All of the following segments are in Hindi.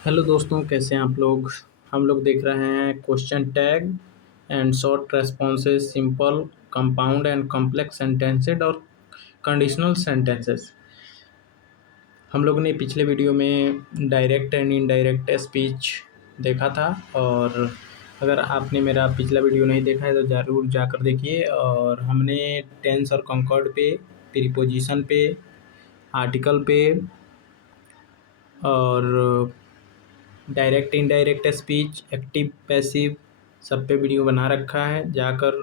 हेलो दोस्तों, कैसे हैं आप लोग। हम लोग देख रहे हैं question tag and short responses, simple, compound and complex sentences और कंडीशनल सेंटेंसेस। हम लोगों ने पिछले वीडियो में डायरेक्ट एंड इनडायरेक्ट स्पीच देखा था। और अगर आपने मेरा पिछला वीडियो नहीं देखा है तो ज़रूर जाकर देखिए। और हमने टेंस और कंकॉर्ड पे, प्रीपोजिशन पे, आर्टिकल पे और direct indirect speech, active passive, सब पे वीडियो बना रखा है। जाकर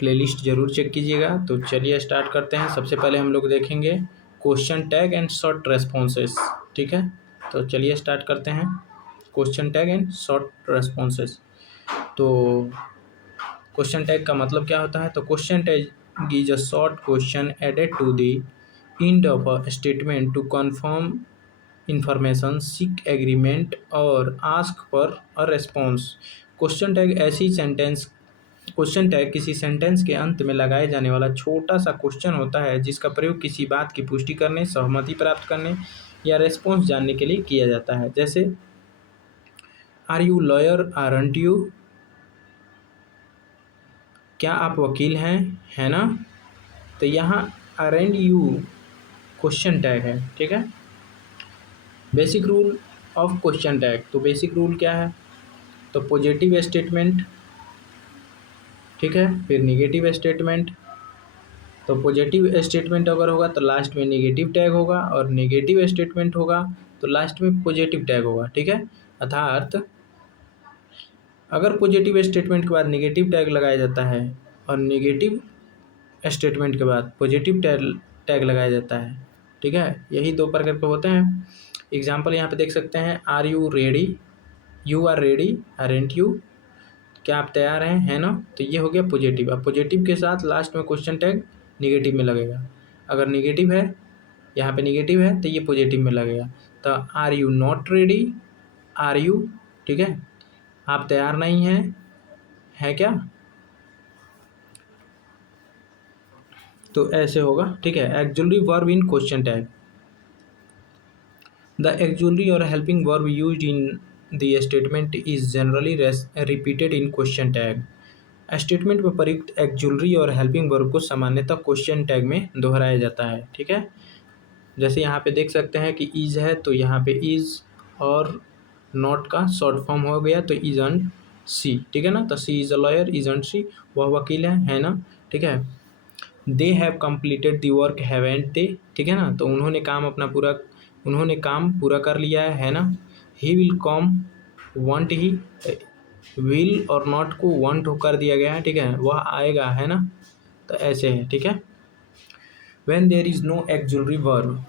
प्लेलिस्ट ज़रूर चेक कीजिएगा। तो चलिए स्टार्ट करते हैं। सबसे पहले हम लोग देखेंगे question tag and short responses. ठीक है, तो चलिए स्टार्ट करते हैं। Question tag and short responses. तो क्वेश्चन टैग का मतलब क्या होता है? तो question tag is a short question added to the end of a statement to confirm information, seek agreement और ask for a response. Question tag किसी सेंटेंस के अंत में लगाए जाने वाला छोटा सा क्वेश्चन होता है जिसका प्रयोग किसी बात की पुष्टि करने, सहमति प्राप्त करने या रेस्पॉन्स जानने के लिए किया जाता है। जैसे are you lawyer aren't you, क्या आप वकील हैं, है ना। तो यहाँ आरंट यू क्वेश्चन टैग है। ठीक है। Basic rule of question tag. तो बेसिक रूल क्या है? तो पॉजिटिव स्टेटमेंट, ठीक है, फिर निगेटिव स्टेटमेंट। तो पॉजिटिव स्टेटमेंट अगर होगा तो लास्ट में निगेटिव टैग होगा, और निगेटिव स्टेटमेंट होगा तो लास्ट में पॉजिटिव टैग होगा। ठीक है। अर्थात अगर पॉजिटिव स्टेटमेंट के बाद निगेटिव टैग लगाया जाता है और निगेटिव स्टेटमेंट के बाद पॉजिटिव टैग लगाया जाता है, ठीक है, यही दो प्रकार के होते हैं। एग्जाम्पल यहाँ पे देख सकते हैं, are you ready, you are ready, aren't you, क्या आप तैयार हैं, है ना। तो ये हो गया पॉजिटिव। अब पॉजिटिव के साथ लास्ट में क्वेश्चन टैग निगेटिव में लगेगा। अगर निगेटिव है, यहाँ पे निगेटिव है, तो ये पॉजिटिव में लगेगा। तो are you not ready, are you, ठीक है, आप तैयार नहीं हैं, है क्या। तो ऐसे होगा। ठीक है। Auxiliary verb in question tag. The auxiliary or helping verb used in the statement is generally repeated in question tag. Statement में प्रयुक्त एक्जुलरी और हेल्पिंग वर्ब को सामान्यतः क्वेश्चन टैग में दोहराया जाता है। ठीक है। जैसे यहाँ पे देख सकते हैं कि इज है, तो यहाँ पे इज और नॉट का शॉर्ट फॉर्म हो गया, तो इजंट सी। ठीक है ना। तो she is a lawyer, isn't she, वह वकील है ना। ठीक है। They have completed the work, haven't they, ठीक है ना। तो उन्होंने काम पूरा कर लिया है ना। He will come, want he, will और नॉट को वांट कर दिया गया है, ठीक है, वह आएगा, है ना। तो ऐसे है। ठीक है। When there is no auxiliary verb,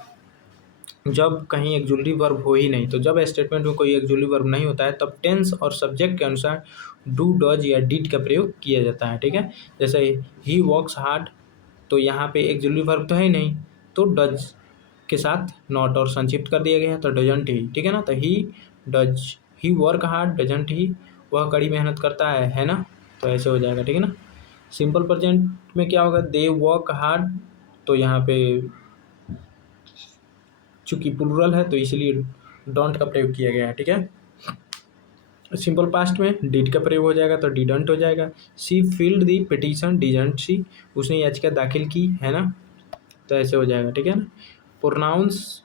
जब कहीं एक्जुलरी वर्ब हो ही नहीं, तो जब स्टेटमेंट में कोई एक्जुलरी वर्ब नहीं होता है तब टेंस और सब्जेक्ट के अनुसार डू, डज या डिड का प्रयोग किया जाता है। ठीक है। जैसे ही वर्क्स हार्ड, तो यहाँ पे एक्जुलरी वर्ब तो है ही नहीं, तो डज के साथ नॉट और संक्षिप्त कर दिया गया है, तो डजंट ही। ठीक है ना। तो he does he work hard, doesn't ही, वह कड़ी मेहनत करता है ना। तो ऐसे हो जाएगा। ठीक है ना। सिंपल प्रेजेंट में क्या होगा? दे वर्क हार्ड, तो यहाँ पे चूंकि प्लूरल है तो इसलिए डोंट का प्रयोग किया गया है। ठीक है। सिंपल पास्ट में डिड का प्रयोग हो जाएगा, तो डिडंट हो जाएगा। She filed the petition, didn't she, उसने याचिका दाखिल की, है ना। तो ऐसे हो जाएगा। ठीक है ना। प्रोनाउंस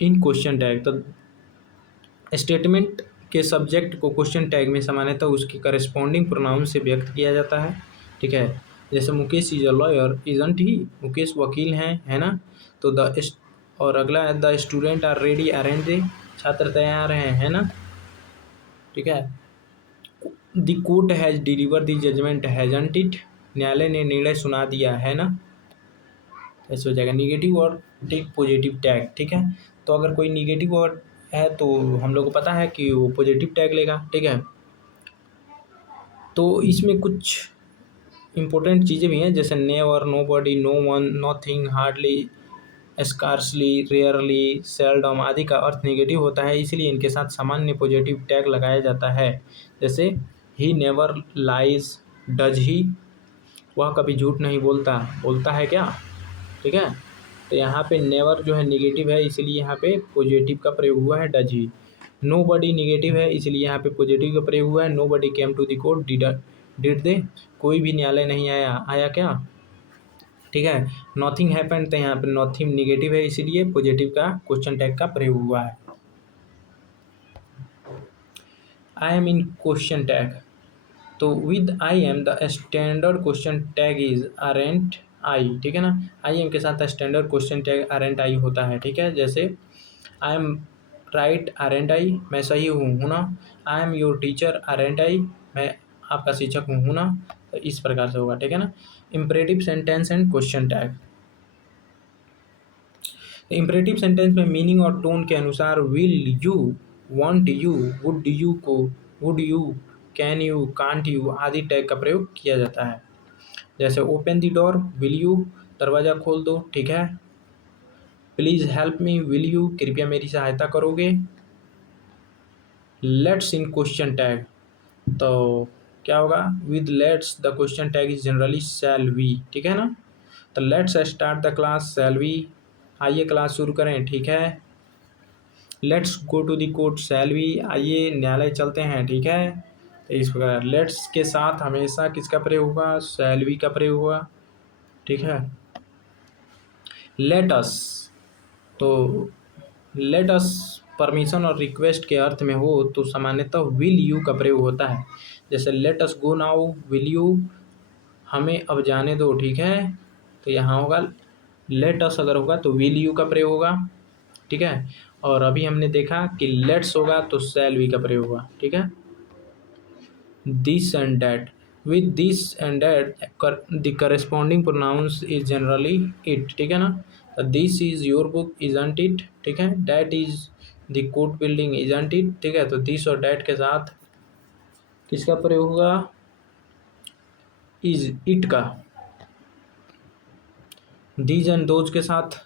इन क्वेश्चन टैग। तो स्टेटमेंट के सब्जेक्ट को क्वेश्चन टैग में सामान्यतः उसके करस्पॉन्डिंग प्रोनाउन से व्यक्त किया जाता है। ठीक है। जैसे Mukesh is a lawyer, isn't he, Mukesh वकील हैं, है ना। तो और अगला है the student are ready, aren't they, छात्र तैयार हैं, है ना। ठीक है। The court has deliver the judgment, hasn't it, न्यायालय ने निर्णय सुना दिया, है ना। ऐसे हो जाएगा। निगेटिव और टेक पॉजिटिव टैग। ठीक है। तो अगर कोई निगेटिव वर्ड है तो हम लोग को पता है कि वो पॉजिटिव टैग लेगा। ठीक है। तो इसमें कुछ इंपॉर्टेंट चीज़ें भी हैं, जैसे never, nobody, no one, nothing, hardly, scarcely, rarely, seldom आदि का अर्थ नेगेटिव होता है, इसलिए इनके साथ सामान्य पॉजिटिव टैग लगाया जाता है। जैसे he never lies, does he, वह कभी झूठ नहीं बोलता, बोलता है क्या। ठीक है। तो यहाँ पे नेवर जो है नेगेटिव है, इसलिए यहाँ पे पॉजिटिव का प्रयोग हुआ है, does he. Nobody negative है, इसलिए यहाँ पे पॉजिटिव का प्रयोग हुआ है। Nobody came to the court, did they, कोई भी न्यायालय नहीं आया, आया क्या, ठीक है। नॉथिंग हैपेंड, तो यहाँ पे नॉथिंग निगेटिव है, इसीलिए पॉजिटिव का क्वेश्चन टैग का प्रयोग हुआ है। I am in question tag, तो with I am the standard question tag is aren't I, ठीक है ना। आई एम के साथ standard question tag aren't I होता है, ठीक है। जैसे I am right aren't I, मैं सही हूँ ना। I am your teacher aren't I, मैं आपका शिक्षक हूँ ना। तो इस प्रकार से होगा, ठीक है ना। Imperative sentence and question tag. Imperative sentence में मीनिंग और टोन के अनुसार will you, want you, would you, can you, can't you आदि टैग का प्रयोग किया जाता है। जैसे open the door, will you, दरवाज़ा खोल दो, ठीक है। Please help me, will you, कृपया मेरी सहायता करोगे। लेट्स इन क्वेश्चन टैग, तो क्या होगा, with let's the question tag is generally shall we, ठीक है ना। तो let's start the class, shall we, आइए क्लास शुरू करें, ठीक है। Let's go to the court, shall we, आइए न्यायालय चलते हैं, ठीक है। तो इस प्रकार लेट्स के साथ हमेशा किसका प्रयोग होगा, शैल वी का प्रयोग होगा, ठीक है। लेट अस, तो लेट अस परमिशन और रिक्वेस्ट के अर्थ में हो तो सामान्यतः विल यू का प्रयोग होता है। जैसे let us go now, will you, हमें अब जाने दो, ठीक है। तो यहाँ होगा लेट अस, अगर होगा तो विल यू का प्रयोग होगा, ठीक है। और अभी हमने देखा कि लेट्स होगा तो शैल वी का प्रयोग होगा, ठीक है। This and that, with this and that the corresponding pronouns is generally it, ठीक है ना। This is your book, isn't it, ठीक है। That is the court building, isn't it, ठीक है। तो दिस और दैट के साथ किसका प्रयोग होगा, इज इट का। दीज एंड दोज के साथ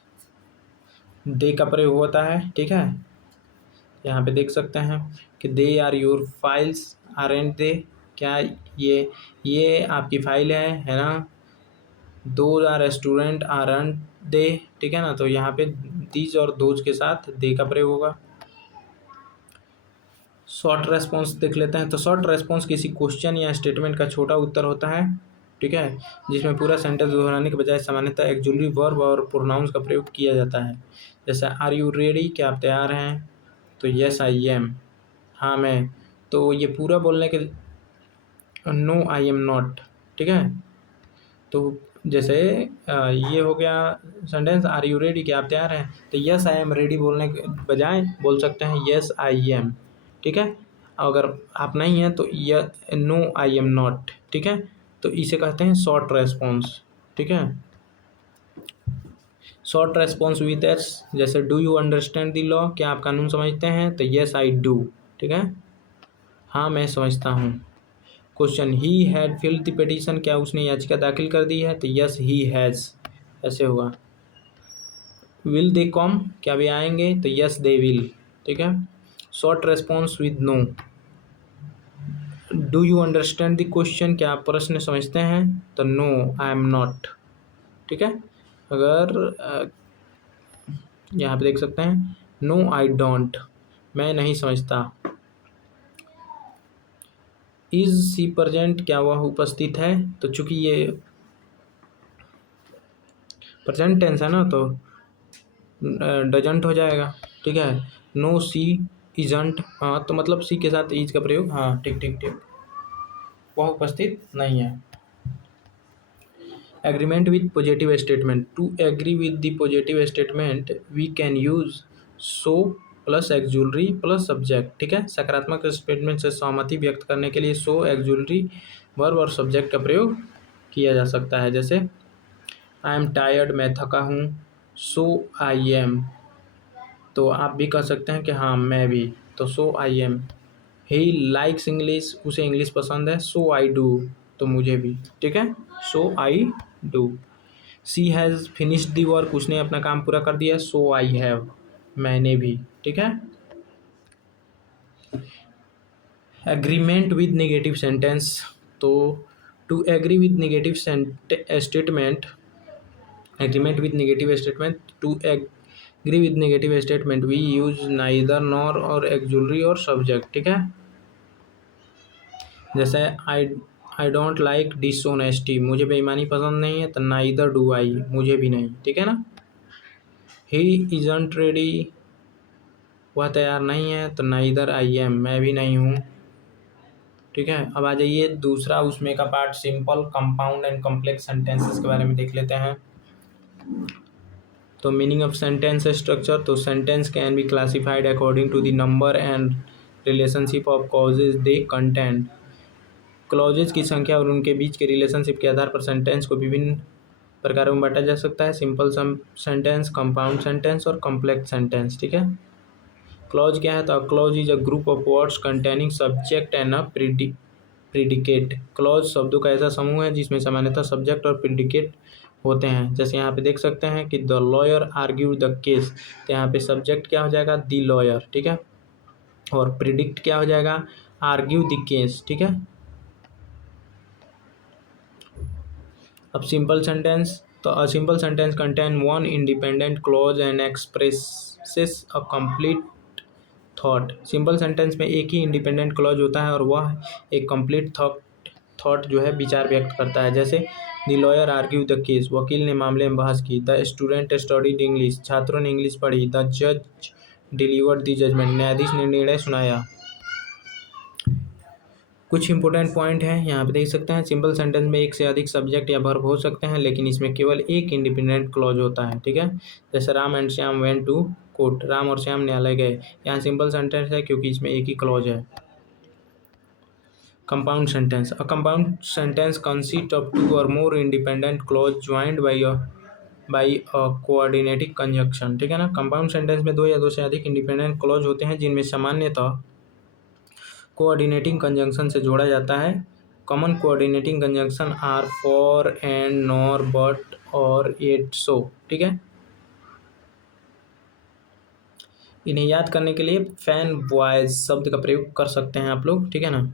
दे का प्रयोग होता है, ठीक है। यहाँ पे देख सकते हैं कि they are your files, aren't they, क्या ये आपकी फाइल है ना। Those are student, aren't they, ठीक है ना। तो यहाँ पे दीज और दोज के साथ दे का प्रयोग होगा। शॉर्ट रेस्पॉन्स देख लेते हैं, तो शॉर्ट रेस्पॉन्स किसी क्वेश्चन या स्टेटमेंट का छोटा उत्तर होता है, ठीक है, जिसमें पूरा सेंटेंस दोहराने के बजाय सामान्यतः एक्जुलरी वर्ब और प्रोनाउंस का प्रयोग किया जाता है। जैसे आर यू रेडी, क्या आप तैयार हैं, तो यस आई एम, हाँ मैं। तो ये पूरा बोलने के, नो आई एम नॉट, ठीक है। तो जैसे ये हो गया सेंटेंस, आर यू रेडी, क्या आप तैयार हैं, तो यस आई एम रेडी बोलने के बजाय बोल सकते हैं यस आई एम, ठीक है। अगर आप नहीं हैं तो नो आई एम नॉट, ठीक है। तो इसे कहते हैं शॉर्ट रेस्पॉन्स, ठीक है। शॉर्ट रेस्पॉन्स विद एस, जैसे do you understand the law, क्या आप कानून समझते हैं, तो यस आई डू, ठीक है, हाँ मैं समझता हूँ। Question, he had filled the petition, क्या उसने याचिका दाखिल कर दी है, तो यस ही हैज़, ऐसे होगा। विल दे कम, क्या वे आएंगे, तो यस दे विल, ठीक है। Short response with no, do you understand the question, क्या आप प्रश्न समझते हैं, तो नो आई एम नॉट, ठीक है। अगर यहाँ पे देख सकते हैं नो आई डोंट, मैं नहीं समझता। इज सी प्रजेंट, क्या वह उपस्थित है, तो चूंकि ये प्रेजेंट टेंस है ना तो डजंट हो जाएगा, ठीक है। नो सी इजंट, हाँ तो मतलब सी के साथ इज का प्रयोग, हाँ ठीक ठीक ठीक, वह उपस्थित नहीं है। Agreement with positive statement, to agree with the positive statement we can use so plus auxiliary plus subject, ठीक है। सकारात्मक स्टेटमेंट से सहमति व्यक्त करने के लिए सो, एक्जुलरी वर्ब और सब्जेक्ट का प्रयोग किया जा सकता है। जैसे आई एम टायर्ड, मैं थका हूँ, सो आई एम, तो आप भी कह सकते हैं कि हाँ मैं भी, तो so I am. He likes English, उसे इंग्लिश पसंद है, सो आई डू, तो मुझे भी, ठीक है, so I do. She has finished the work, उसने अपना काम पूरा कर दिया, सो आई हैव, मैंने भी, ठीक है। एग्रीमेंट विद नेगेटिव सेंटेंस, तो to agree with negative statement, agreement with negative statement, to agree with negative statement, we use neither nor और एक्जुलरी और सब्जेक्ट, ठीक है। जैसे आई डोंट लाइक डिसऑनेस्टी, मुझे बेईमानी पसंद नहीं है, तो नाइदर डू आई, मुझे भी नहीं, ठीक है ना। ही इजंट रेडी, वह तैयार नहीं है, तो नाइदर आई एम, मैं भी नहीं हूँ, ठीक है। अब आ जाइए दूसरा उसमें का part, simple compound and complex sentences के बारे में देख लेते हैं। तो मीनिंग ऑफ सेंटेंस स्ट्रक्चर, तो sentence can be classified according to the number and relationship of clauses they contain. Clauses की संख्या और उनके बीच के रिलेशनशिप के आधार पर सेंटेंस को विभिन्न प्रकारों में बांटा जा सकता है, सिंपल सेंटेंस, कंपाउंड सेंटेंस और कॉम्प्लेक्स सेंटेंस, ठीक है। क्लॉज क्या है, तो clause is a group of words containing subject and a predicate. Clause शब्दों का ऐसा समूह है जिसमें सामान्यतः सब्जेक्ट और प्रिडिकेट होते हैं। जैसे यहाँ पे देख सकते हैं कि the lawyer argue the case, तो यहाँ पे सब्जेक्ट क्या हो जाएगा, द लॉयर, ठीक है, और प्रिडिक्ट क्या हो जाएगा, आर्ग्यू द केस, ठीक है। अब सिंपल सेंटेंस, तो a simple sentence contain one independent clause and expresses a complete thought. Simple sentence में एक ही इंडिपेंडेंट क्लॉज होता है और वह एक कंप्लीट थॉट जो है विचार व्यक्त करता है। जैसे the lawyer argue the case, वकील ने मामले में बहस की। द स्टूडेंट स्टडीड इंग्लिश, छात्रों ने इंग्लिश पढ़ी। द जज डिलीवर्ड द जजमेंट, न्यायाधीश ने निर्णय सुनाया। कुछ इंपॉर्टेंट पॉइंट हैं यहाँ पे देख सकते हैं। सिंपल सेंटेंस में एक से अधिक सब्जेक्ट या वर्ब हो सकते हैं, लेकिन इसमें केवल एक इंडिपेंडेंट क्लॉज होता है, ठीक है। जैसे Ram and Shyam went to court, Ram और श्याम न्यायालय गए। यहाँ सिंपल सेंटेंस है क्योंकि इसमें एक ही क्लॉज है। Compound sentence, a compound sentence consist of two or more independent clause joined by a coordinating conjunction, ठीक है ना। कंपाउंड सेंटेंस में दो या दो से अधिक इंडिपेंडेंट क्लॉज होते हैं जिनमें सामान्यतः कोऑर्डिनेटिंग कंजंक्शन से जोड़ा जाता है। Common coordinating conjunction are for, and, nor, but or yet, so, ठीक है। इन्हें याद करने के लिए फैन बॉयज शब्द का प्रयोग कर सकते हैं आप लोग, ठीक है ना।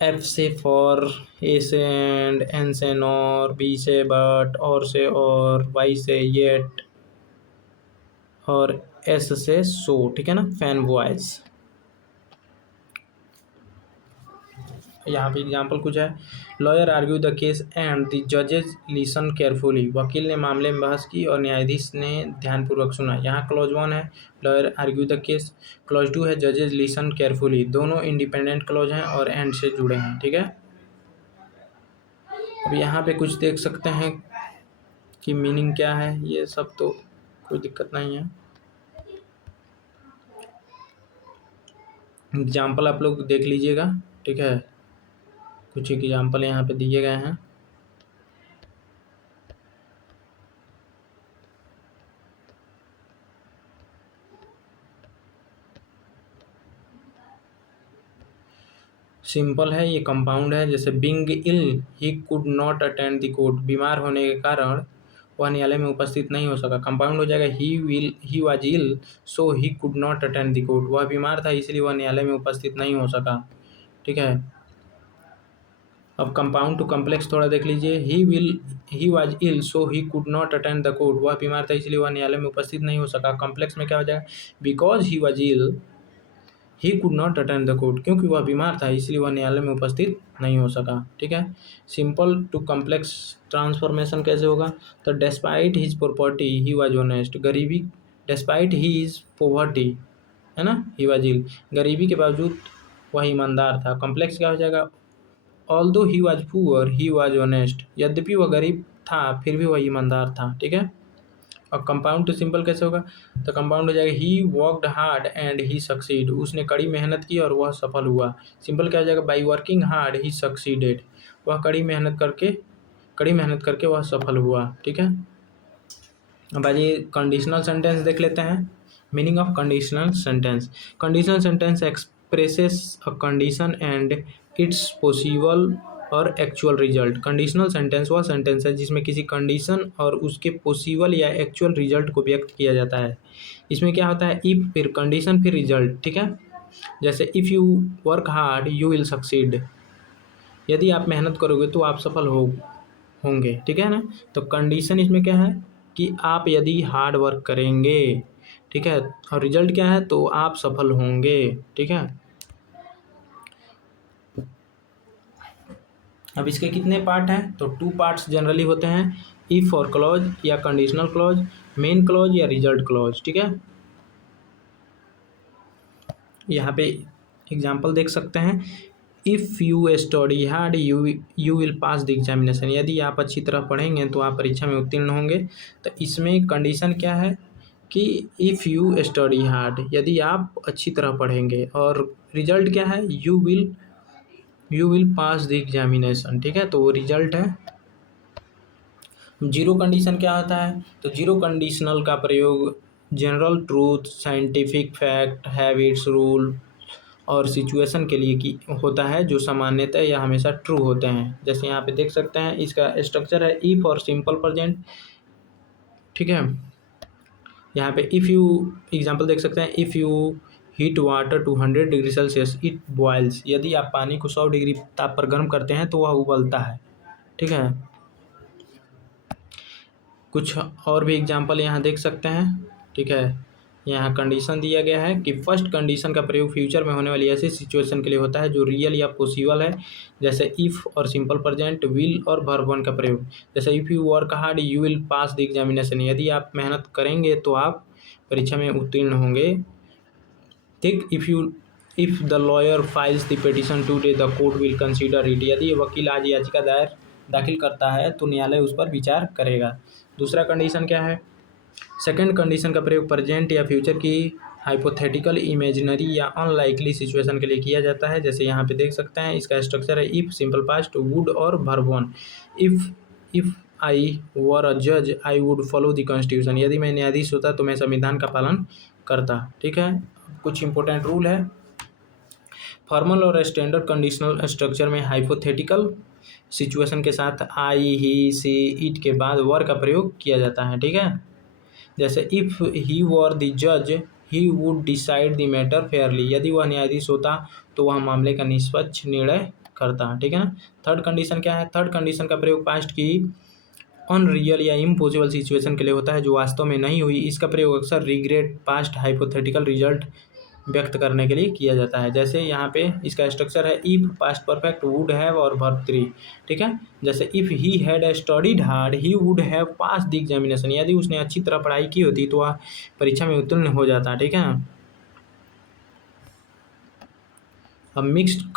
एफ से फॉर, ए से एंड, एन से नॉर, बी से बट, और से और, वाई से येट और एस से सो, ठीक है ना। Fan boys. यहाँ पे एग्जाम्पल कुछ है। Lawyer argue the case and the जजेज लिसन केयरफुली, वकील ने मामले में बहस की और न्यायाधीश ने ध्यानपूर्वक सुना। यहाँ क्लॉज वन है, lawyer argue the case. Clause two है, जजेज लिसन केयरफुली। दोनों इंडिपेंडेंट क्लॉज हैं और एंड से जुड़े हैं, ठीक है। अब यहाँ पे कुछ देख सकते हैं कि मीनिंग क्या है, ये सब तो कोई दिक्कत नहीं है। एग्जाम्पल आप लोग देख लीजिएगा, ठीक है। कुछ एग्जाम्पल यहाँ पे दिए गए हैं। सिंपल है, ये कंपाउंड है। जैसे being ill he could not attend the court, बीमार होने के कारण वह न्यायालय में उपस्थित नहीं हो सका। कंपाउंड हो जाएगा he was ill so he could not attend the court, वह बीमार था इसलिए वह न्यायालय में उपस्थित नहीं हो सका, ठीक है। अब कंपाउंड टू कॉम्प्लेक्स थोड़ा देख लीजिए। He was ill so he could not attend the court, वह बीमार था इसलिए वह न्यायालय में उपस्थित नहीं हो सका। कॉम्प्लेक्स में क्या हो जाएगा, because he was ill he could not attend the court, क्योंकि वह बीमार था इसलिए वह न्यायालय में उपस्थित नहीं हो सका, ठीक है। सिंपल टू कॉम्प्लेक्स ट्रांसफॉर्मेशन कैसे होगा, तो despite his property he was honest, गरीबी, डेस्पाइट हिज पॉवर्टी, है ना, ही वाज इल, गरीबी के बावजूद वह ईमानदार था। कॉम्प्लेक्स क्या हो जाएगा, although he was poor he was honest, यद्यपि वह गरीब था फिर भी वह ईमानदार था, ठीक है। और कंपाउंड टू सिंपल कैसे होगा, तो कंपाउंड हो जाएगा he worked hard and he succeed, उसने कड़ी मेहनत की और वह सफल हुआ। सिंपल क्या हो जाएगा, by working hard he succeeded, वह कड़ी मेहनत करके वह सफल हुआ, ठीक है। अब आइए कंडीशनल सेंटेंस देख लेते हैं। Meaning of conditional sentence, conditional sentence expresses a condition and it's possible और एक्चुअल रिजल्ट। कंडीशनल सेंटेंस वह सेंटेंस है जिसमें किसी कंडीशन और उसके पॉसिबल या एक्चुअल रिजल्ट को व्यक्त किया जाता है। इसमें क्या होता है, इफ फिर कंडीशन फिर रिजल्ट, ठीक है। जैसे if you work hard you will succeed, यदि आप मेहनत करोगे तो आप सफल होंगे, ठीक है ना। तो कंडीशन इसमें क्या है, कि आप यदि हार्ड वर्क करेंगे, ठीक है, और रिजल्ट क्या है, तो आप सफल होंगे, ठीक है। अब इसके कितने पार्ट हैं, तो 2 पार्ट्स जनरली होते हैं, इफ और क्लॉज या कंडीशनल क्लॉज, मेन क्लॉज या रिजल्ट क्लॉज, ठीक है। यहाँ पे एग्जाम्पल देख सकते हैं, if you study hard you will pass the examination, यदि आप अच्छी तरह पढ़ेंगे तो आप परीक्षा में उत्तीर्ण होंगे। तो इसमें कंडीशन क्या है कि इफ़ यू स्टडी हार्ड, यदि आप अच्छी तरह पढ़ेंगे, और रिजल्ट क्या है, you will pass the examination, ठीक है। तो वो रिजल्ट है। जीरो कंडीशन क्या होता है, तो जीरो कंडीशनल का प्रयोग general truth, scientific fact, habits, rule और सिचुएशन के लिए की होता है, जो सामान्यतः या हमेशा ट्रू होते हैं। जैसे यहाँ पे देख सकते हैं, इसका स्ट्रक्चर है इफ और सिंपल प्रेजेंट, ठीक है। यहाँ पे इफ़ यू एग्जांपल देख सकते हैं, if you heat water to 100 degree Celsius it boils, यदि आप पानी को 100 डिग्री ताप पर गर्म करते हैं तो वह उबलता है, ठीक है। कुछ और भी एग्जांपल यहाँ देख सकते हैं, ठीक है। यहाँ कंडीशन दिया गया है कि फर्स्ट कंडीशन का प्रयोग फ्यूचर में होने वाली ऐसी सिचुएशन के लिए होता है जो रियल या पॉसिबल है, जैसे इफ़ और सिंपल प्रेजेंट, विल और वर्ब वन का प्रयोग। जैसे if you work hard you will pass the examination, यदि आप मेहनत करेंगे तो आप परीक्षा में उत्तीर्ण होंगे, ठीक। If the lawyer files the petition today the court will consider it, यदि वकील आज याचिका दाखिल करता है तो न्यायालय उस पर विचार करेगा। दूसरा कंडीशन क्या है, सेकंड कंडीशन का प्रयोग प्रेजेंट या फ्यूचर की हाइपोथेटिकल, इमेजिनरी या अनलाइकली सिचुएशन के लिए किया जाता है। जैसे यहाँ पे देख सकते हैं, इसका स्ट्रक्चर है इफ़, सिंपल पास्ट, वुड और वर्ब वन। इफ़ आई वर अ जज I would follow the constitution, यदि मैं न्यायाधीश होता तो मैं संविधान का पालन करता, ठीक है। कुछ इंपॉर्टेंट रूल है, फॉर्मल और स्टैंडर्ड कंडीशनल स्ट्रक्चर में हाइपोथेटिकल सिचुएशन के साथ आई, ही, सी, इट के बाद वर का प्रयोग किया जाता है, ठीक है। जैसे इफ़ ही वर द जज he would decide the matter Fairlie, यदि वह न्यायाधीश होता तो वह मामले का निष्पक्ष निर्णय करता, ठीक है ना। थर्ड कंडीशन क्या है, थर्ड कंडीशन का प्रयोग पास्ट की अनरियल या इम्पॉसिबल सिचुएशन के लिए होता है जो वास्तव में नहीं हुई। इसका प्रयोग अक्सर रिग्रेट, पास्ट, हाइपोथेटिकल रिजल्ट व्यक्त करने के लिए किया जाता है। जैसे यहाँ पे इसका स्ट्रक्चर है if, past perfect, would have और वर्ब थ्री, ठीक है। जैसे if he had studied hard he would have pass the examination, यदि उसने अच्छी तरह पढ़ाई की होती तो वह परीक्षा में उत्तीर्ण हो जाता, ठीक है। अब मिक्स्ड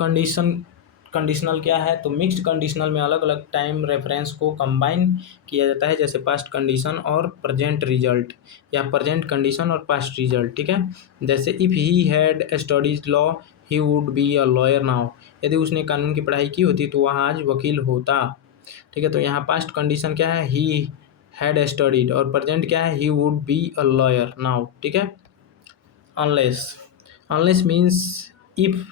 कंडीशनल क्या है, तो मिक्स्ड कंडीशनल में अलग अलग टाइम रेफरेंस को कंबाइन किया जाता है, जैसे पास्ट कंडीशन और प्रेजेंट रिजल्ट, या प्रेजेंट कंडीशन और पास्ट रिजल्ट, ठीक है। जैसे if he had studies law he would be a lawyer now, यदि उसने कानून की पढ़ाई की होती तो वह आज वकील होता, ठीक है। तो यहाँ पास्ट कंडीशन क्या है, ही हैड स्टडीड, और प्रेजेंट क्या है, he would be a lawyer now, ठीक है। अनलेस, अनलेस मीन्स इफ़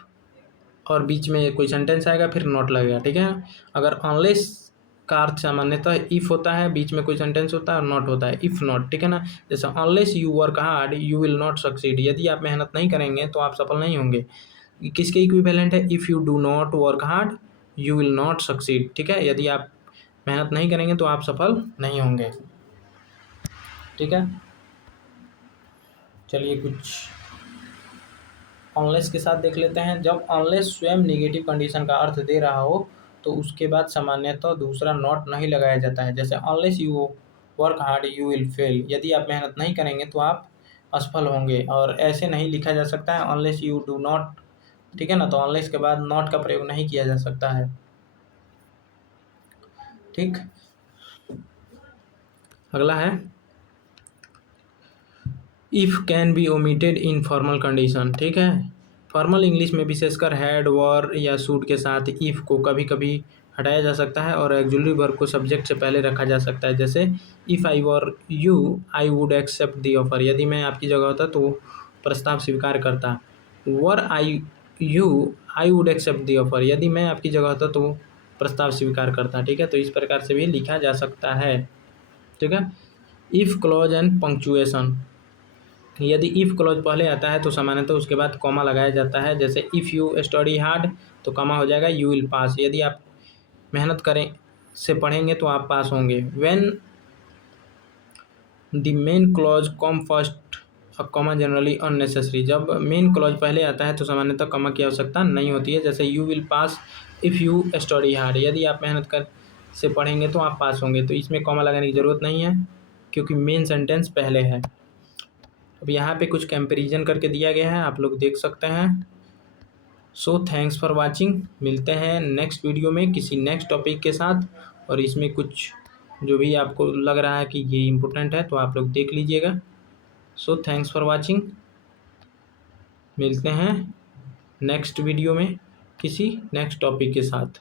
और बीच में कोई सेंटेंस आएगा फिर नॉट लगेगा, ठीक है। अगर अनलेस का अर्थ सामान्यतः इफ़ होता है, बीच में कोई सेंटेंस होता है और नॉट होता है, इफ़ नॉट, ठीक है ना। जैसे unless you work hard you will not succeed, यदि आप मेहनत नहीं करेंगे तो आप सफल नहीं होंगे। किसके इक्विवेलेंट है, if you do not work hard you will not succeed, ठीक है। यदि आप मेहनत नहीं करेंगे तो आप सफल नहीं होंगे, ठीक है। चलिए कुछ अनलेस के साथ देख लेते हैं। जब अनलेस स्वयं नेगेटिव कंडीशन का अर्थ दे रहा हो तो उसके बाद सामान्यतः दूसरा नॉट नहीं लगाया जाता है। जैसे unless you work hard you will fail, यदि आप मेहनत नहीं करेंगे तो आप असफल होंगे, और ऐसे नहीं लिखा जा सकता है अनलेस यू डू नॉट, ठीक है ना। तो अनलेस के बाद नॉट का प्रयोग नहीं किया जा सकता है, ठीक। अगला है if can be omitted in formal condition, ठीक है। फॉर्मल इंग्लिश में विशेषकर हैड, वर या शुड के साथ इफ़ को कभी कभी हटाया जा सकता है और ऑक्सिलरी वर्ब को सब्जेक्ट से पहले रखा जा सकता है। जैसे if I were you I would accept the offer, यदि मैं आपकी जगह होता तो प्रस्ताव स्वीकार करता। Were I you I would accept the offer, यदि मैं आपकी जगह होता तो प्रस्ताव स्वीकार करता, ठीक है। तो इस प्रकार से भी लिखा जा सकता है, ठीक है। इफ़ क्लॉज एंड पंक्चुएशन, यदि इफ़ क्लॉज पहले आता है तो सामान्यतः उसके बाद कॉमा लगाया जाता है। जैसे इफ़ यू स्टडी हार्ड तो कॉमा हो जाएगा यू विल पास, यदि आप मेहनत करें से पढ़ेंगे तो आप पास होंगे। The main clause com first, अब कॉमा जनरली अननेसेसरी। जब मेन क्लॉज पहले आता है तो सामान्यतः कॉमा की आवश्यकता नहीं होती है। जैसे you will pass if you study hard, यदि आप मेहनत कर से पढ़ेंगे तो आप पास होंगे, तो इसमें कॉमा लगाने की ज़रूरत नहीं है क्योंकि मेन सेंटेंस पहले है। अब यहाँ पे कुछ कंपैरिजन करके दिया गया है, आप लोग देख सकते हैं। सो थैंक्स फॉर वाचिंग, मिलते हैं नेक्स्ट वीडियो में किसी नेक्स्ट टॉपिक के साथ। और इसमें कुछ जो भी आपको लग रहा है कि ये इम्पोर्टेंट है तो आप लोग देख लीजिएगा। सो थैंक्स फॉर वाचिंग, मिलते हैं नेक्स्ट वीडियो में किसी नेक्स्ट टॉपिक के साथ।